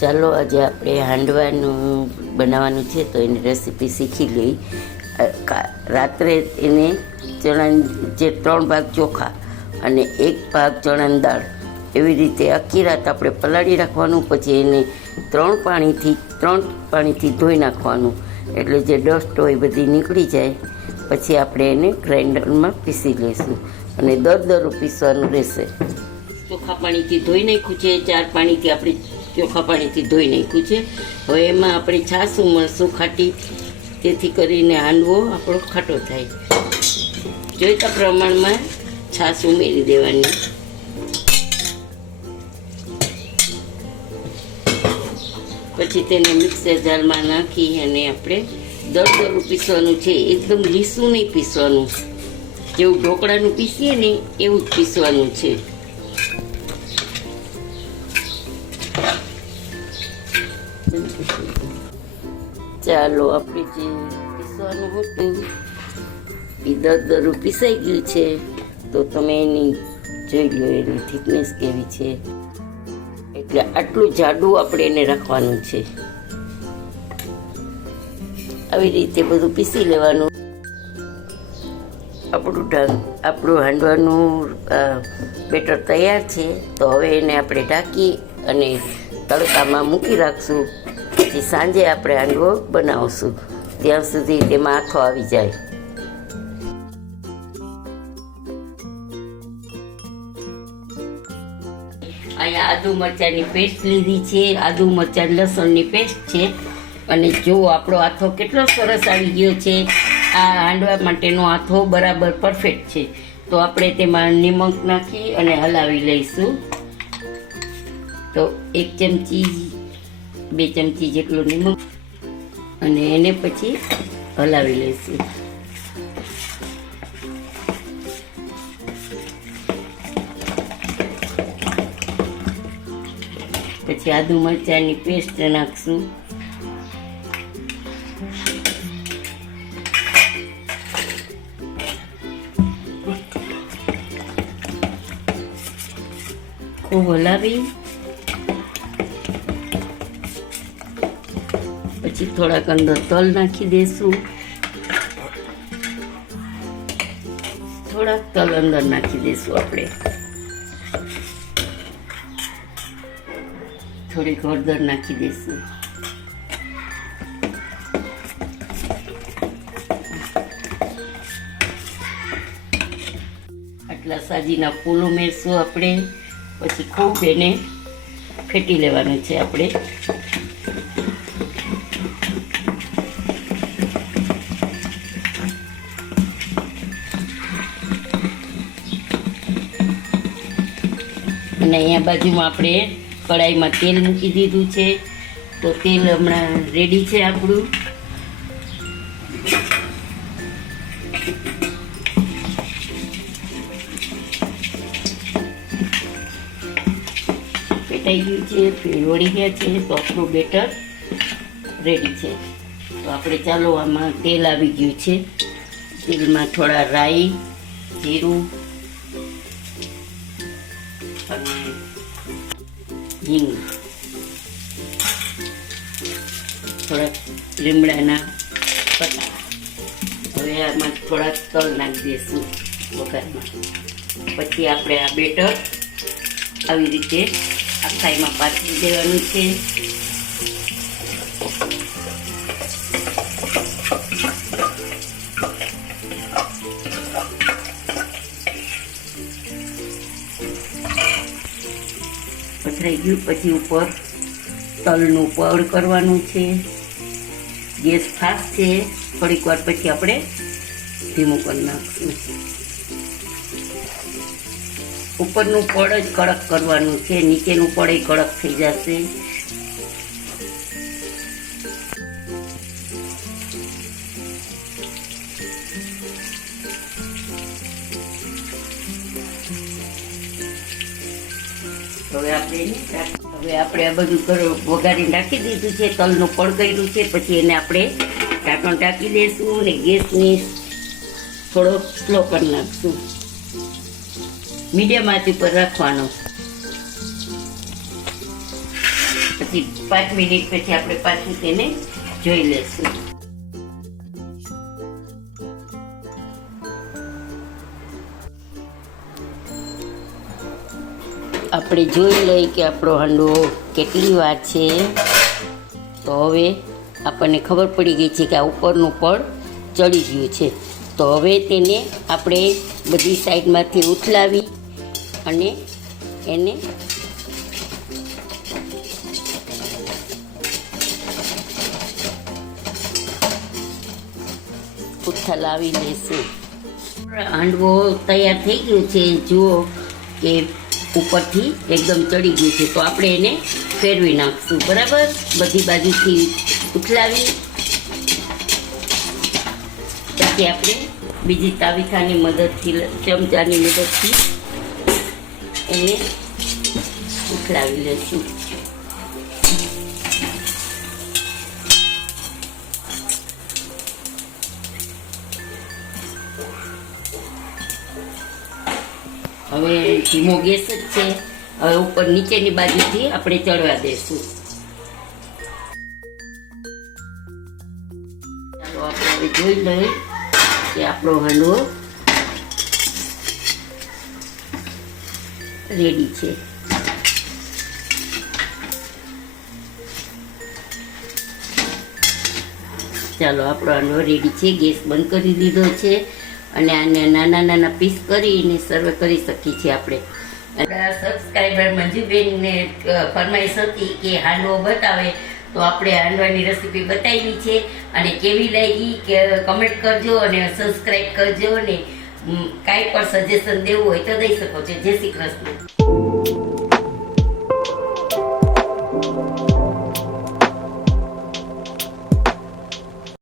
ચાલો આજે આપણે હાંડવાનું બનાવવાનું છે તો એની રેસીપી શીખી લઈ. રાત્રે એને ચણાની જે 3 ભાગ ચોખા અને 1 ભાગ ચણાની દાળ એવી રીતે આખી રાત આપણે પલાળી રાખવાનું. પછી એને 3 પાણીથી ધોઈ નાખવાનું, એટલે જે ડસ્ટ હોય બધી નીકળી જાય. પછી આપણે એને ગ્રાઇન્ડરમાં પીસી લઈશું અને દરદરું પીસવાનું રહેશે. ચોખા પાણીથી ધોઈ નાખ્યું છે, 4 પાણીથી આપણે ચોખા પાણીથી ધોઈ નાખ્યું છે. હવે એમાં આપણે છાશ ઉમેરશું ખાટી, તેથી કરીને હાંડવો આપણો ખાટો થાય. જોઈતા પ્રમાણમાં છાશ ઉમેરી દેવાની. પછી તેને મિક્સર જારમાં નાખી અને આપણે દરદરું પીસવાનું છે. એકદમ લીસું નહીં પીસવાનું, જેવું ઢોકળાનું પીસીએ ને એવું જ પીસવાનું છે. ચાલો આપણે જે પીસવાનું હતું એ દરદરું પીસાઈ ગયું છે. તો તમે એની જોઈ લો એની થિકનેસ કેવી છે. એટલે આટલું જાડું આપણે એને રાખવાનું છે. આવી રીતે બધું પીસી લેવાનું. આપણું હાંડવાનું બેટર તૈયાર છે. તો હવે એને આપણે ઢાંકી અને તડકામાં મૂકી રાખશું. પછી સાંજે આપણે હાંડવો બનાવશું, ત્યાં સુધી તેમાં આથો આવી જાય. અહીંયા આદુ મરચાંની પેસ્ટ લીધી છે, આદુ મરચાં લસણની પેસ્ટ છે. અને જો આપણો આથો કેટલો સરસ આવી ગયો છે. આ હાંડવા માટેનો આથો બરાબર પરફેક્ટ છે. તો આપણે તેમાં નિમક નાખી અને હલાવી લઈશું. તો 1 ચમચી 2 ચમચી જેટલું નિમક અને એને પછી હલાવી લઈશું. પછી આદુ મરચાંની પેસ્ટ નાખશું. ખૂબ હલાવી પછી થોડાક અંદર તલ નાખી દઈશું. થોડાક તલ અંદર નાખી દઈશું આપણે. થોડીક હળદર નાખી દઈશું. આટલા સાજીના ફૂલ ઉમેરશું આપણે. પછી ખૂબ એને ફેટી લેવાનું છે આપણે. અને અહીંયા બાજુમાં આપણે કડાઈમાં તેલ મૂકી દીધું છે. તો તેલ હમણાં રેડી છે આપણું. પેટાઈ ગયું છે, વળી ગયા છે. તો આપણું બેટર રેડી છે. તો આપણે ચાલો આમાં તેલ આવી ગયું છે. તેલમાં થોડા રાઈ, જીરું અને હિંગ, થોડાક લીમડાના પત્તા. હવે આમાં થોડાક તલ નાખી દઈશું વઘારમાં. પછી આપણે આ બેટર આવી રીતે આખાઈમાં પાથરી દેવાનું છે. પથરાઈ ગયું પછી ઉપર તલનું પડ કરવાનું છે. ગેસ ફાસ્ટ છે. થોડીક વાર પછી આપણે ધીમું કરી નાખશું. ઉપરનું પડ જ કડક કરવાનું છે, નીચેનું પડ એ કડક થઈ જશે. હવે આપણે આ બધું વઘારીને રાખી દીધું છે. તલનું પડ કર્યું છે. પછી એને આપણે ઢાંકણ ઢાંકી દઈશું અને ગેસની થોડો સ્લો કરી નાખશું. મીડિયમ આંચ ઉપર રાખવાનો. પછી 5 મિનિટ પછી આપણે પાછું તેને જોઈ લેશું. આપણે જોઈ લઈએ કે આપણો હાંડવો કેટલી વાર છે. તો હવે આપણને ખબર પડી ગઈ છે કે આ ઉપરનું પડ ચડી ગયું છે. તો હવે તેને આપણે બધી સાઈડમાંથી ઉથલાવી અને એને ઉથલાવી લેશું. હાંડવો તૈયાર થઈ ગયો છે. જુઓ કે ઉપરથી એકદમ ચડી ગયું છે. તો આપણે એને ફેરવી નાખશું. બરાબર, બધી બાજુથી ઉથલાવી પછી આપણે બીજી તાવીથાની મદદથી, ચમચાની મદદથી એને ઉથલાવી લઈશું. હવે ધીમો ગેસ જ છે. હવે ઉપર નીચેની બાજુથી આપણે ચડવા દઈશું. ચાલો આપણે હવે જોઈ લઈએ કે આપણો હાંડવો રેડી છે. ચાલો આપણો હાંડવો રેડી છે. ગેસ બંધ કરી દીધો છે અને આને નાના નાના પીસ કરીને સર્વ કરી શકીએ છીએ આપણે. આપણા સબસ્ક્રાઈબર મંજુબેનને ફરમાઈશ હતી કે હાંડવો બતાવે, તો આપણે હાંડવાની રેસીપી બતાવી છે. અને કેવી લાગી કે કમેન્ટ કરજો અને સબસ્ક્રાઈબ કરજો. અને કાંઈ પણ સજેશન દેવું હોય તો દઈ શકો છો. જય શ્રી કૃષ્ણ.